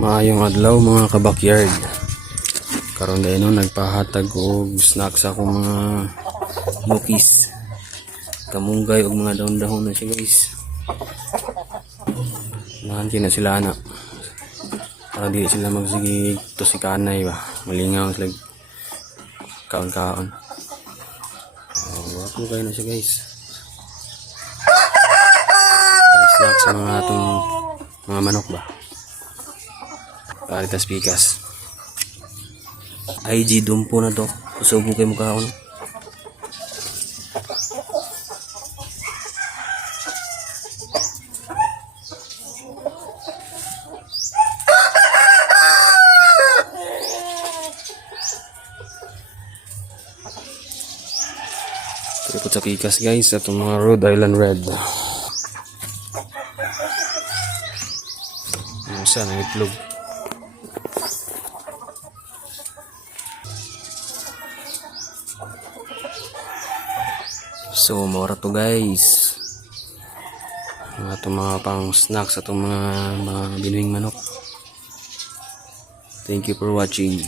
Maayong adlaw mga kabakyard. Karon dahil nagpahatag og snacks ako mga mukis, kamunggay og mga dahon-dahon na siya guys. Nahanti na sila anak para di sila magsigig to si kanay ba, malingaw sila kaon-kaon. Wapo kayo na siya guys. Snacks sa mga atong mga manok ba, palitas pikas. IG dumpo na to, usubo kayo mukhaon. Tripod sa pikas guys, atong mga Rhode Island Red. Saan ang itlog? So, mura to guys. Itong mga pang snacks, itong mga binuhing manok. Thank you for watching.